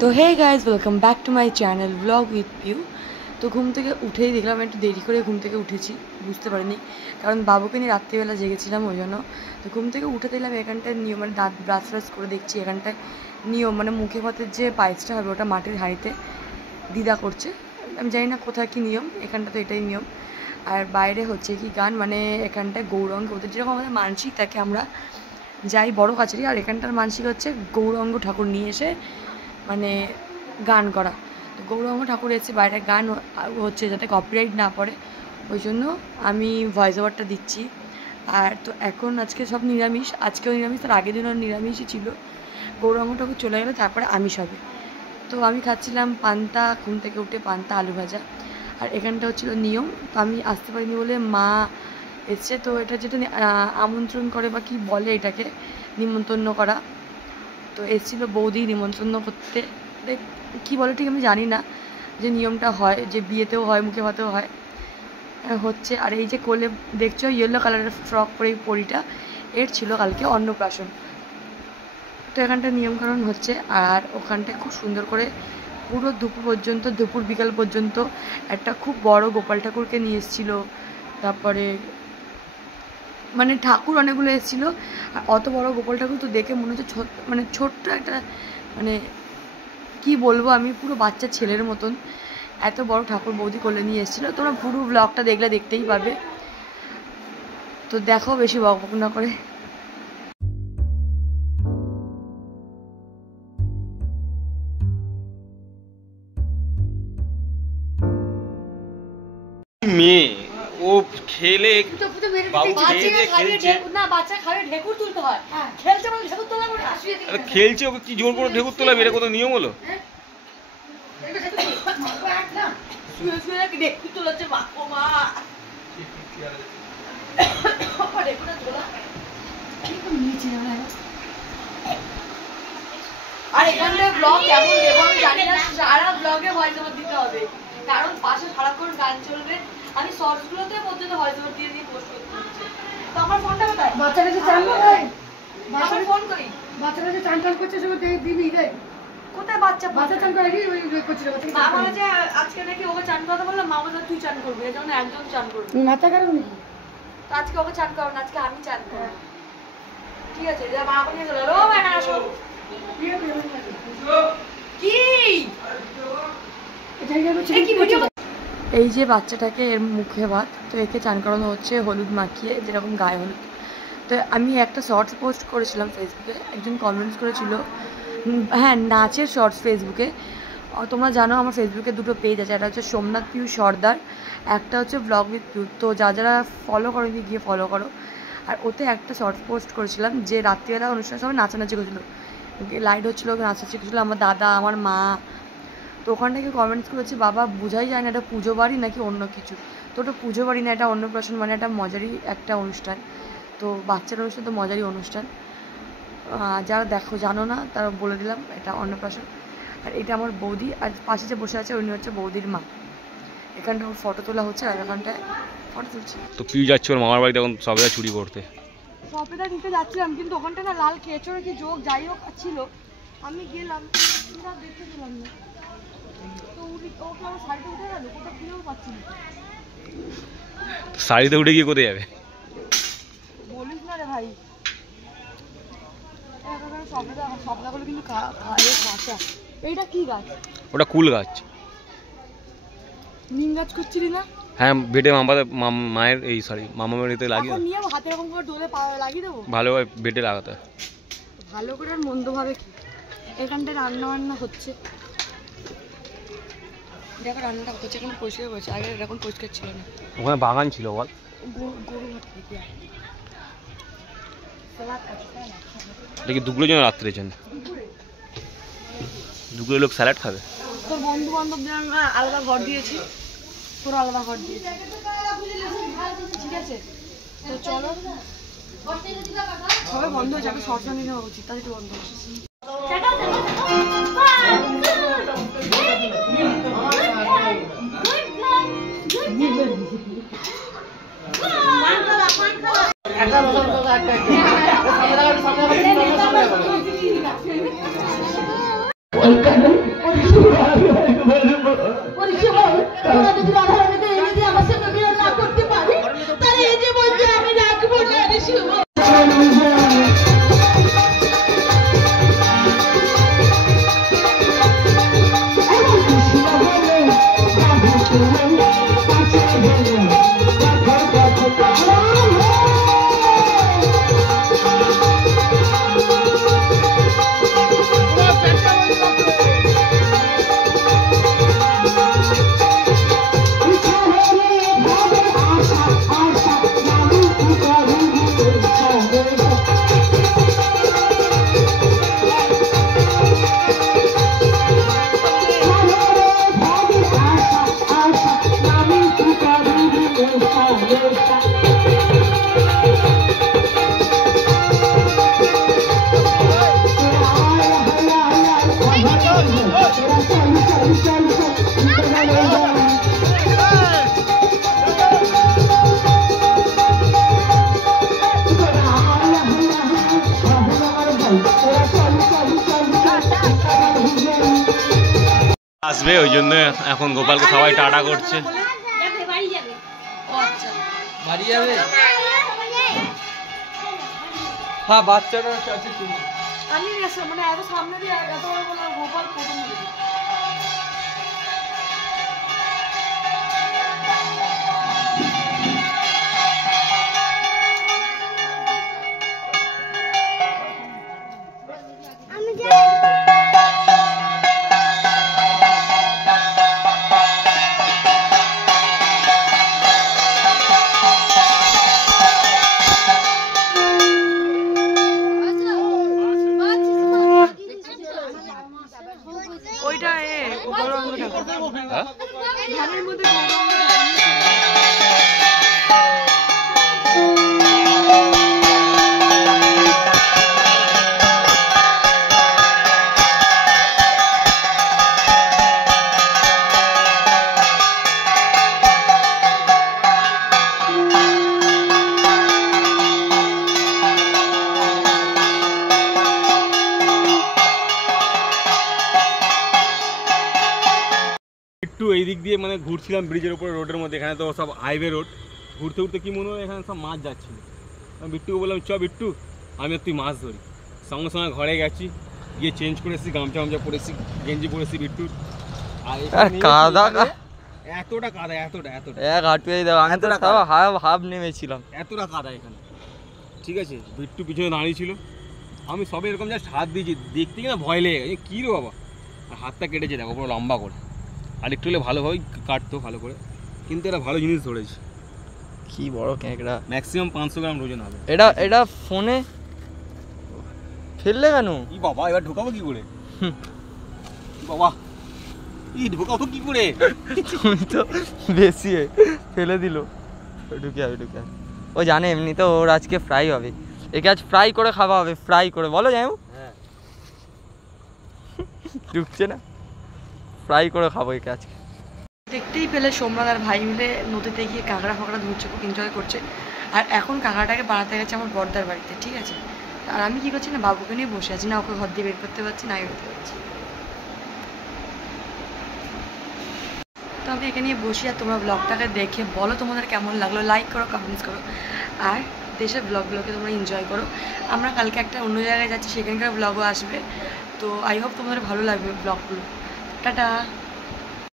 তো hey guys welcome back to my channel blog with Piu. তো ঘুম থেকে উঠেই দেখলাম একটু দেরি করে ঘুম থেকে উঠেছি, বুঝতে পারিনি কারণ বাবুকে নিয়ে রাত্রিবেলা জেগেছিলাম ওই জন্য। তো ঘুম থেকে উঠে দেখলাম এখানটায় নিয়ম মানে দাঁত ব্রাশ ফ্রাশ করে দেখছি এখানটায় নিয়ম মানে মুখে ভাতের যে পায়েসটা হবে ওটা মাটির হাঁড়িতে দিদা করছে। আমি জানি না কোথায় কী নিয়ম, এখানটা তো এটাই নিয়ম। আর বাইরে হচ্ছে কি গান, মানে এখানটায় গৌরাঙ্গ ওদের যেরকম আমাদের মানসিক থাকে আমরা যাই বড় কাছারি, আর এখানটার মানসিক হচ্ছে গৌরাঙ্গ ঠাকুর নিয়ে এসে মানে গান করা। তো গৌরাঙ্গ ঠাকুর এসে বাইরে গান হচ্ছে যাতে কপিরাইট না পড়ে, ওই জন্য আমি ভয়েস ওভারটা দিচ্ছি। আর তো এখন আজকে সব নিরামিষ, আজকেও নিরামিষ, তার আগের দিনও নিরামিষই ছিল। গৌরাঙ্গ ঠাকুর চলে গেলে তারপরে আমিষ হবে। তো আমি খাচ্ছিলাম পান্তা, ঘুম থেকে উঠে পান্তা আলু ভাজা। আর এখানটা হচ্ছিলো নিয়ম, তো আমি আসতে পারিনি বলে মা এসছে। তো এটা যেটা আমন্ত্রণ করে বা কি বলে এটাকে নিমন্ত্রণ করা, তো এসেছিলো বৌদি নিমন্ত্রণ করতে, কী বলে ঠিক আমি জানি না, যে নিয়মটা হয় যে বিয়েতেও হয় মুখে ভাতেও হয় হচ্ছে। আর এই যে কোলে দেখছো ইয়েলো কালারের ফ্রক পরে এই পরিটা, এর ছিল কালকে অন্নপ্রাশন। তো এখানটা নিয়মকানুন হচ্ছে। আর ওখানটায় খুব সুন্দর করে পুরো দুপুর পর্যন্ত, দুপুর বিকাল পর্যন্ত একটা খুব বড় গোপাল ঠাকুরকে নিয়ে এসেছিলো। তারপরে মানে ঠাকুর অনেকগুলো এসেছিলো। আর অত বড় গোপাল ঠাকুর তো দেখে মনে হচ্ছে মানে ছোট্ট একটা, মানে কি বলবো আমি, পুরো বাচ্চা ছেলের মতন এত বড় ঠাকুর বৌদি কোলে নিয়ে এসেছিলো। তোমরা পুরো ব্লগটা দেখলে দেখতেই পাবে। তো দেখো বেশি বকবক না করে। মেয়ে ও খেলে খেলছে, ওকে কি জোর করে ঢেকুর তোলা, এটা কত নিয়ম হলো? আর এখানটায় ব্লগ কেমন দেবো আমি জানি না, সারা ব্লগে ভয়েস ওভার দিতে হবে কারণ পাশে সারাক্ষণ গান চলবে। আমি শর্টস গুলোতে পর্যন্ত ভয়েস ওভার দিয়ে দিয়ে পোস্ট করতে হচ্ছে। তো আমার ফোনটা কোথায়? বাচ্চারা যে চান করে, আমার ফোন কই? বাচ্চারা যে চান টান করছে সব দিবি রে। কোথায় বাচ্চা চান করে কি ওই করছিল? মা বলে যে আজকে নাকি ওকে চান করতে বললাম, মা বলে তুই চান করবি, এর জন্য একজন চান করবে। মাথা খারাপ নাকি? তো আজকে ওকে চান করব না, আজকে আমি চান করব। ঠিক আছে, যা মা বলে গেল ও এখানে আসো। এই যে বাচ্চাটাকে এর মুখে ভাত, তো একে চান করানো হচ্ছে হলুদ মাখিয়ে, যেরকম গায়ে হলুদ। তো আমি একটা শর্টস পোস্ট করেছিলাম ফেসবুকে, একজন কমেন্টস করেছিল, হ্যাঁ নাচের শর্টস ফেসবুকে। তোমরা জানো আমার ফেসবুকে দুটো পেজ আছে, একটা হচ্ছে সোমনাথ পিউ সর্দার, একটা হচ্ছে ব্লগ উইথ পিউ। তো যারা ফলো করেনি গিয়ে ফলো করো। আর ওতে একটা শর্টস পোস্ট করেছিলাম যে রাত্রিবেলা অনুষ্ঠানের সময় নাচানাচি করেছিলো, লাইট হচ্ছিলো, নাচানাচি করছিলো আমার দাদা আমার মা। তো ওখান থেকে কমেন্টস করেছে বাবা বোঝাই যায় না এটা পুজো বাড়ি নাকি অন্য কিছু। তো ওটা পুজো বাড়ি না, এটা অন্নপ্রাশন, মানে একটা মজারই একটা অনুষ্ঠান। তো বাচ্চার অনুষ্ঠান তো মজারই অনুষ্ঠান। যারা দেখো জানো না তারা বলে দিলাম, এটা অন্নপ্রাশন। আর এটা আমার বৌদি, আর পাশে যে বসে আছে উনি হচ্ছে বৌদির মা। এখানটা ওর ফটো তোলা হচ্ছে আর এখানটায় ফটো তুলছে। তো পিউ যাচ্ছে ওর মামার বাড়িতে এখন সবেদা চুরি করতে, সবেদা নিতে যাচ্ছিলাম, কিন্তু ওখানটা না লাল কেঁচড়ে কি যোগ যাই হোক ছিল, আমি গেলাম দেখতে পেলাম না। তো ওকে আমার শাড়িটা উঠে গেল, কোথাও খুঁজেও পাচ্ছি না। শাড়িতে উঠে গিয়ে কোথায় যাবে বলিস না রে ভাই। সবদাগুলো কিন্তু কাঁচা। এইটা কি গাছ? ওটা কুল গাছ। নিম গাছ করছিলি না? হ্যাঁ বেটে মায়ের এই সরি মামা বাড়িতে লাগিয়ে নিয়ে হাতে এরকম করে ডোলে লাগিয়ে দেবো, ভালোভাবে বেটে লাগাতে হয়। ভালো করে আর মন্দভাবে কি। এখানটায় রান্না বান্না হচ্ছে, দেখো রান্নাটা হচ্ছে, এখন পরিষ্কার করেছে, আগে এরকম পরিষ্কার ছিল না। ওখানে বাগান ছিল বল, গরু দেখি দুপুরের জন্য রাত্রের জন্য দুপুরে লোক স্যালাড খাবে। তোর বন্ধু বান্ধবদের আমরা আলাদা ঘর দিয়েছি, তোর আলাদা ঘর দিয়েছি, ঠিক আছে? তো চলো সবাই বন্ধ হয়ে যাবে, শর্ট নিয়ে নেওয়া উচিত, তাই তো বন্ধ Welcome. পরিষেবা তোমরা যদি রাধা রানীকে এনে দিয়ে আমার সাথে বিয়ে না করতে পারি তাহলে এই যে বলছে আমি রাখবো না রে শিব। আসবে ওই জন্য এখন গোপালকে সবাই টাটা করছে। বাড়ি যাবে? হ্যাঁ বাচ্চারা আছে তুমি আমি মানে এত সামনে দিয়ে এত বড় বললাম গোপাল প্রথম ওইটা গৌরাঙ্গ ঠাকুর ধানের মধ্যে একটু এই দিক দিয়ে মানে ঘুরছিলাম ব্রিজের উপরে রোডের মধ্যে, এখানে তো সব হাইওয়ে রোড, ঘুরতে ঘুরতে কি মনে হয় এখানে সব মাছ যাচ্ছিল। আমি বিট্টুকে বললাম চ বিট্টু আমি আর তুই মাছ ধরি। সঙ্গে সঙ্গে ঘরে গেছি, গিয়ে চেঞ্জ করেছি, গামছা গামছা পরেছি, গেঞ্জি পরেছি বিট্টুর। আর কাদা এতটা কাদা, এতটা এতটা এক হাঁটুয়াই দাও, আমি তো সব হাফ নেমেছিলাম, এতটা কাদা এখানে। ঠিক আছে, বিট্টু পিছনে দাঁড়িয়ে ছিল, আমি সবে এরকম জাস্ট হাত দিয়েছি, দেখতে কিনা ভয় লেগে গেছে, কী রে বাবা, হাতটা কেটেছে দেখো পুরো লম্বা করে। আর একটু হলে ভালোভাবেই কাটতো ভালো করে, কিন্তু এটা ভালো জিনিস ধরেছে। কি বড় ক্যাঁকড়া, ম্যাক্সিমাম 500 গ্রাম ওজন হবে। এটা ফোনে ফেললে কেন? ই বাবা, এবার ঢোকাবো কি করে? বাবা ই ঢোকাবো কি করে? তুমি তো বেশি ফেলে দিল। ঢুকে ও জানে এমনি তো ওর আজকে ফ্রাই হবে, একে আজ ফ্রাই করে খাওয়া হবে, ফ্রাই করে। বলো যাই হ্যাঁ ঢুকছে না, ফ্রাই করে খাবো একে আজকে। দেখতেই পেলে সোমনাথ আর ভাই মিলে নদীতে গিয়ে কাঁকড়া ফাঁকড়া ধরছে, খুব এনজয় করছে। আর এখন কাঁকড়াটাকে বানাতে গেছে আমার বর্দার বাড়িতে, ঠিক আছে। আর আমি কী করছি না, বাবুকে নিয়ে বসে আছি, না ওকে ঘর দিয়ে বের করতে পারছি না বেরোতে পারছি। তো আমি এখানে নিয়ে বসি, আর তোমরা ব্লগটাকে দেখে বলো তোমাদের কেমন লাগলো, লাইক করো, কমেন্টস করো, আর দেশের ব্লগগুলোকে তোমরা এনজয় করো। আমরা কালকে একটা অন্য জায়গায় যাচ্ছি, সেখানকার ব্লগও আসবে, তো আই হোপ তোমাদের ভালো লাগবে ব্লগগুলো। টাটা।